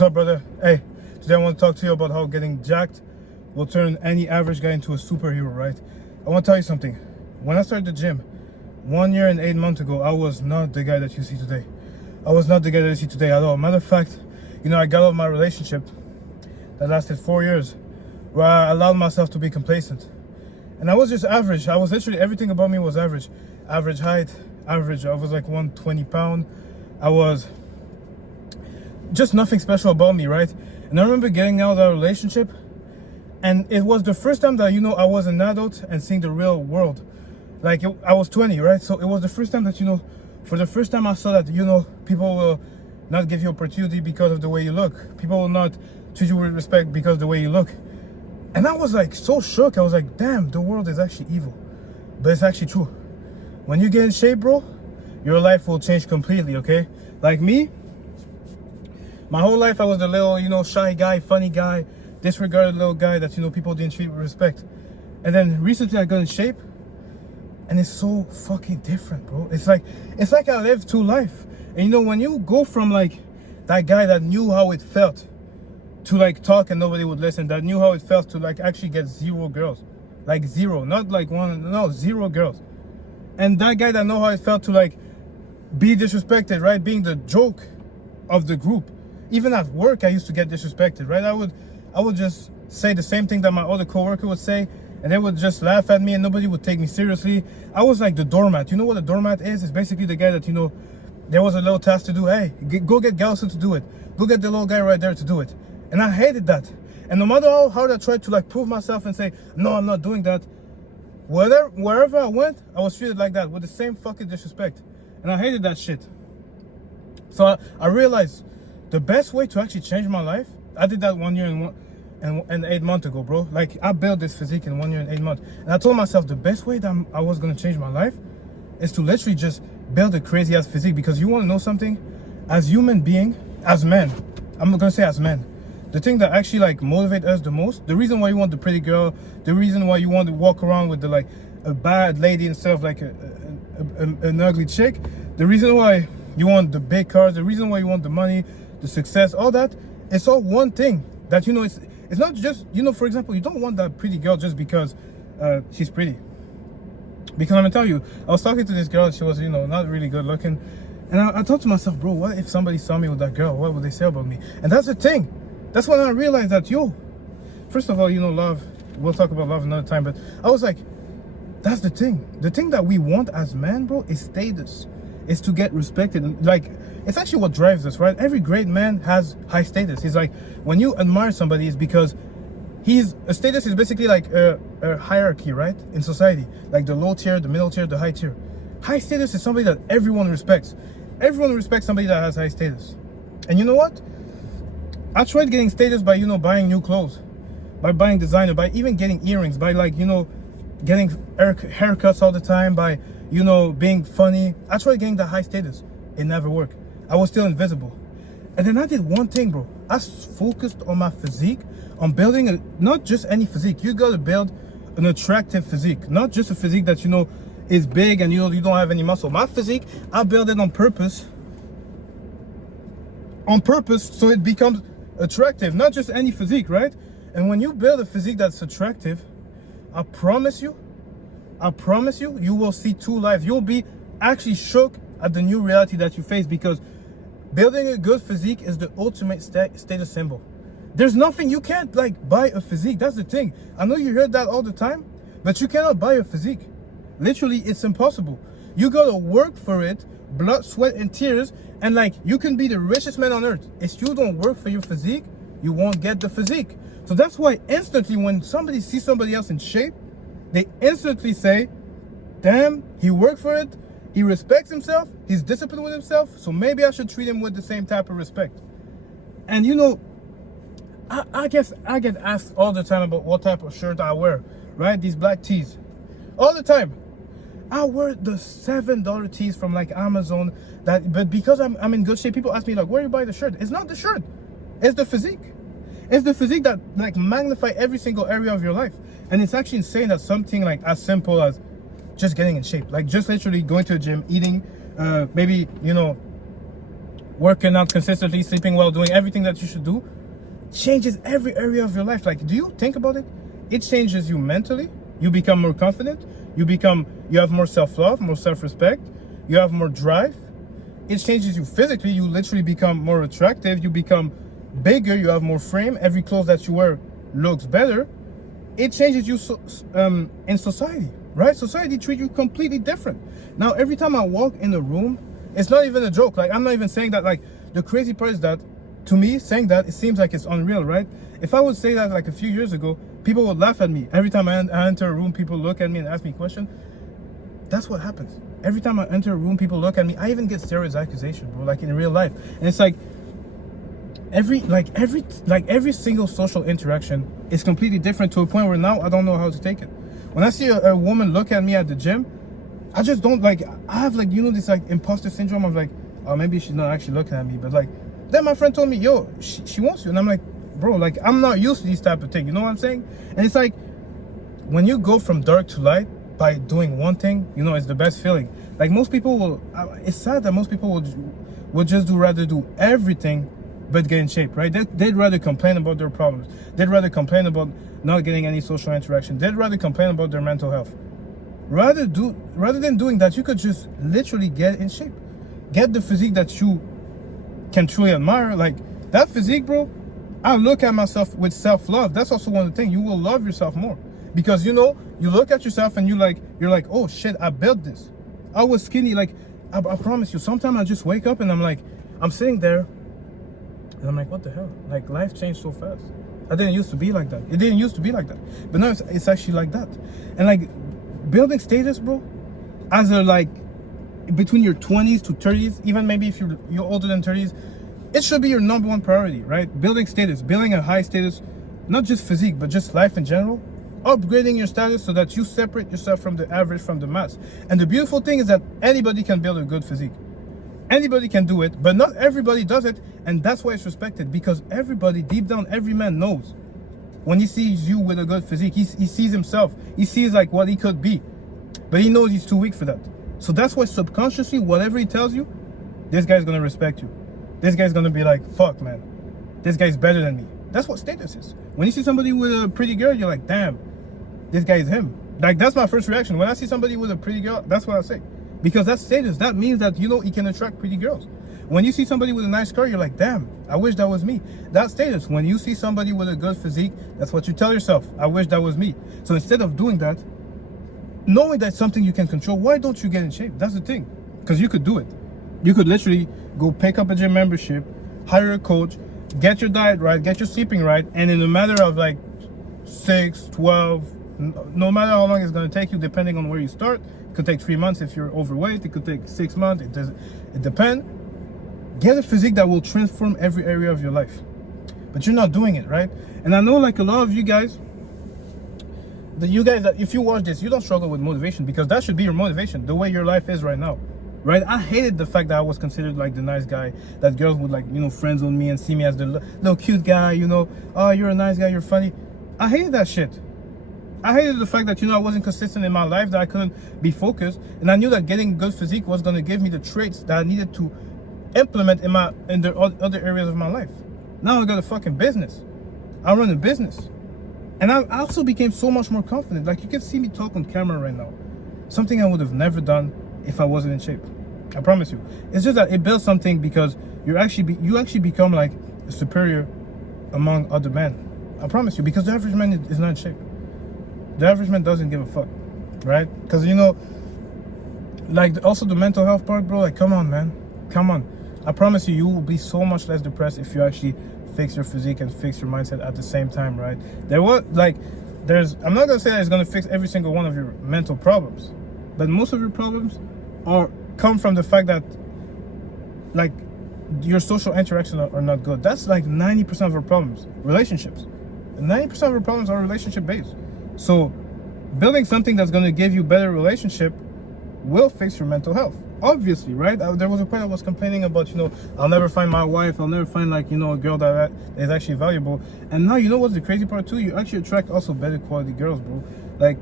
What's up, brother? Hey, today I want to talk to you about how getting jacked will turn any average guy into a superhero, right? I want to tell you something. When I started the gym 1 year and 8 months ago, I was not the guy that you see today. I was not the guy that you see today at all. Matter of fact, I got out of my relationship that lasted 4 years, where I allowed myself to be complacent. And I was just average. I was literally, everything about me was average. Average height, average. I was like 120 pounds. I was just nothing special about me, right? And I remember getting out of that relationship, and it was the first time that, I was an adult and seeing the real world. Like, I was 20, right? So it was the first time that, for the first time I saw that, people will not give you opportunity because of the way you look. People will not treat you with respect because of the way you look. And I was like so shook. I was like, damn, the world is actually evil. But it's actually true. When you get in shape, bro, your life will change completely, okay? Like me, my whole life I was the little, shy guy, funny guy, disregarded little guy that, people didn't treat with respect. And then recently I got in shape, and it's so fucking different, bro. It's like I lived two life. And when you go from like that guy that knew how it felt to like talk and nobody would listen, that knew how it felt to like actually get 0 girls. Like 0, not like 1, no, 0 girls. And that guy that know how it felt to like be disrespected, right? Being the joke of the group. Even at work, I used to get disrespected, right? I would just say the same thing that my other coworker would say, and they would just laugh at me, and nobody would take me seriously. I was like the doormat. You know what a doormat is? It's basically the guy that, there was a little task to do. Hey, go get Galson to do it. Go get the little guy right there to do it. And I hated that. And no matter how hard I tried to like prove myself and say, no, I'm not doing that, wherever I went, I was treated like that with the same fucking disrespect. And I hated that shit. So I realized the best way to actually change my life, I did that 1 year and 8 months ago, bro. Like, I built this physique in 1 year and 8 months. And I told myself the best way that I was going to change my life is to literally just build a crazy ass physique. Because you want to know something? As human being, as men, I'm going to say as men, the thing that actually like motivate us the most, the reason why you want the pretty girl, the reason why you want to walk around with the like a bad lady instead of like an ugly chick, the reason why you want the big cars, the reason why you want the money, the success, all that, it's all one thing that, it's not just, for example, you don't want that pretty girl just because she's pretty. Because I'm gonna tell you, I was talking to this girl and she was, not really good looking. And I thought to myself, bro, what if somebody saw me with that girl? What would they say about me? And that's the thing. That's when I realized that, first of all, love, we'll talk about love another time, but I was like, that's the thing. The thing that we want as men, bro, is status. Is to get respected. Like, it's actually what drives us, right? Every great man has high status. He's like, when you admire somebody, it's because a status is basically like a hierarchy, right? In society. Like the low tier, the middle tier, the high tier. High status is somebody that everyone respects. Everyone respects somebody that has high status. And you know what? I tried getting status by, buying new clothes. By buying designer, by even getting earrings, by like, getting haircuts all the time, by, being funny. I tried getting that high status. It never worked. I was still invisible. And then I did one thing, bro. I focused on my physique, on building not just any physique. You gotta build an attractive physique. Not just a physique that, is big and, you don't have any muscle. My physique, I built it on purpose. On purpose, so it becomes attractive. Not just any physique, right? And when you build a physique that's attractive, I promise you, you will see two lives. You'll be actually shook at the new reality that you face, because building a good physique is the ultimate status symbol. There's nothing, you can't like buy a physique. That's the thing. I know you heard that all the time, but you cannot buy a physique. Literally, it's impossible. You gotta work for it, blood, sweat, and tears, and like, you can be the richest man on earth. If you don't work for your physique, you won't get the physique. So that's why instantly when somebody sees somebody else in shape, they instantly say, damn, he worked for it, he respects himself, he's disciplined with himself, so maybe I should treat him with the same type of respect. And I guess I get asked all the time about what type of shirt I wear, right? These black tees. All the time. I wear the $7 tees from like Amazon, but because I'm in good shape, people ask me like, where you buy the shirt? It's not the shirt, it's the physique. It's the physique that like magnify every single area of your life. And it's actually insane that something like as simple as just getting in shape, like just literally going to a gym, eating, maybe, working out consistently, sleeping well, doing everything that you should do, changes every area of your life. Like, do you think about it? It changes you mentally. You become more confident. You have more self-love, more self-respect. You have more drive. It changes you physically. You literally become more attractive. You become bigger. You have more frame. Every clothes that you wear looks better. It changes you in society, right? Society treats you completely different. Now, every time I walk in a room, it's not even a joke. Like, I'm not even saying that. Like, the crazy part is that, to me, saying that, it seems like it's unreal, right? If I would say that like a few years ago, people would laugh at me. Every time I enter a room, people look at me and ask me a question. That's what happens. Every time I enter a room, people look at me. I even get serious accusations, bro, like in real life. And it's like every single social interaction is completely different, to a point where now I don't know how to take it. When I see a woman look at me at the gym, I just don't, like, I have, like, you know, this like imposter syndrome of like, oh, maybe she's not actually looking at me. But like, then my friend told me, yo, she wants you. And I'm like, bro, like, I'm not used to these type of things. You know what I'm saying? And it's like, when you go from dark to light by doing one thing, you know, it's the best feeling. Like, most people will, it's sad that most people will just rather do everything but get in shape, right? They'd rather complain about their problems. They'd rather complain about not getting any social interaction. They'd rather complain about their mental health. Rather than doing that, you could just literally get in shape. Get the physique that you can truly admire. Like, that physique, bro, I look at myself with self-love. That's also one of the things. You will love yourself more. Because, you know, you look at yourself and you're like, oh shit, I built this. I was skinny. Like, I promise you, sometimes I just wake up and I'm like, I'm sitting there and I'm like, what the hell? Like, life changed so fast. I didn't used to be like that. It didn't used to be like that. But now it's actually like that. And like, building status, bro, as a, like, between your 20s to 30s, even maybe if you're older than 30s, it should be your number one priority, right? Building status, building a high status, not just physique, but just life in general. Upgrading your status so that you separate yourself from the average, from the mass. And the beautiful thing is that anybody can build a good physique. Anybody can do it, but not everybody does it. And that's why it's respected, because everybody, deep down, every man knows when he sees you with a good physique, he sees himself. He sees like what he could be, but he knows he's too weak for that. So that's why subconsciously, whatever he tells you, this guy's gonna respect you. This guy's gonna be like, fuck, man, this guy's better than me. That's what status is. When you see somebody with a pretty girl, you're like, damn, this guy is him. Like, that's my first reaction. When I see somebody with a pretty girl, that's what I say. Because that's status. That means that, you know, he can attract pretty girls. When you see somebody with a nice car, you're like, damn, I wish that was me. That's status. When you see somebody with a good physique, that's what you tell yourself. I wish that was me. So instead of doing that, knowing that's something you can control, why don't you get in shape? That's the thing. Because you could do it. You could literally go pick up a gym membership, hire a coach, get your diet right, get your sleeping right, and in a matter of like 6, 12, no matter how long it's going to take you, depending on where you start. It could take 3 months if you're overweight. It could take 6 months. It depends. Get a physique that will transform every area of your life. But you're not doing it, right? And I know, like, a lot of you guys, that if you watch this, you don't struggle with motivation, because that should be your motivation, the way your life is right now, right? I hated the fact that I was considered like the nice guy, that girls would, like, you know, friends on me and see me as the little cute guy, you know, oh, you're a nice guy, you're funny. I hated that shit. I hated the fact that, you know, I wasn't consistent in my life, that I couldn't be focused, and I knew that getting good physique was going to give me the traits that I needed to implement in the other areas of my life. Now I got a fucking business. I run a business. And I also became so much more confident. Like, you can see me talk on camera right now. Something I would have never done if I wasn't in shape. I promise you. It's just that it builds something, because you actually become like a superior among other men. I promise you, because the average man is not in shape. The average man doesn't give a fuck, right? Because, you know, like, also the mental health part, bro, like, come on, man. Come on. I promise you, you will be so much less depressed if you actually fix your physique and fix your mindset at the same time, right? I'm not gonna say that it's gonna fix every single one of your mental problems, but most of your problems come from the fact that, like, your social interactions are not good. That's like 90% of our problems. Relationships. 90% of our problems are relationship based. So building something that's gonna give you better relationship will fix your mental health. Obviously, right? There was a point I was complaining about, you know, I'll never find my wife, I'll never find, like, you know, a girl that is actually valuable. And now, you know what's the crazy part too? You actually attract also better quality girls, bro. Like,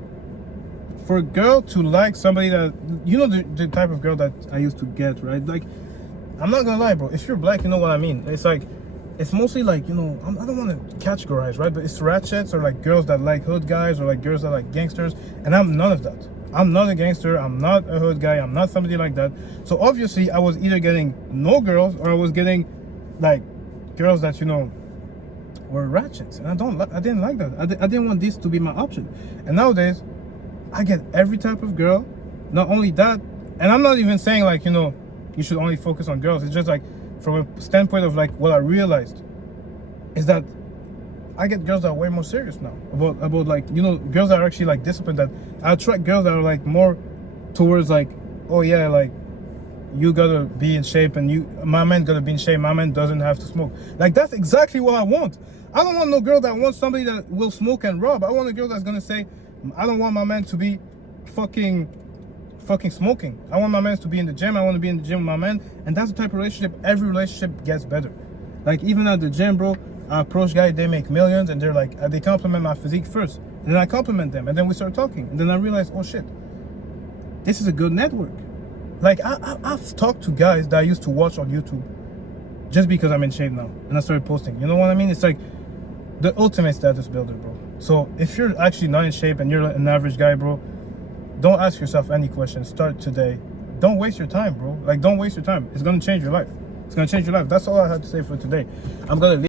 for a girl to like somebody that, you know, the type of girl that I used to get, right? Like, I'm not gonna lie, bro. If you're black, you know what I mean. It's like, it's mostly like, you know, I don't want to categorize, right? But it's ratchets or like girls that like hood guys or like girls that like gangsters. And I'm none of that. I'm not a gangster. I'm not a hood guy. I'm not somebody like that. So obviously I was either getting no girls or I was getting like girls that, you know, were ratchets. And I didn't like that. I didn't want this to be my option. And nowadays I get every type of girl. Not only that, and I'm not even saying like, you know, you should only focus on girls. It's just like from a standpoint of like what I realized is that I get girls that are way more serious now about like, you know, girls that are actually like disciplined. That I attract girls that are like more towards like, oh yeah, like you gotta be in shape and my man gotta be in shape. My man doesn't have to smoke. Like that's exactly what I want. I don't want no girl that wants somebody that will smoke and rob. I want a girl that's gonna say, I don't want my man to be fucking smoking. I want my man to be in the gym. I want to be in the gym with my man. And that's the type of relationship, every relationship gets better. Like even at the gym, bro, I approach guys, they make millions and they're like, they compliment my physique first. And then I compliment them and then we start talking. And then I realize, oh shit, this is a good network. Like I've talked to guys that I used to watch on YouTube just because I'm in shape now. And I started posting. You know what I mean? It's like the ultimate status builder, bro. So if you're actually not in shape and you're an average guy, bro, don't ask yourself any questions. Start today. Don't waste your time, bro. Like, don't waste your time. It's going to change your life. It's going to change your life. That's all I had to say for today. I'm going to leave.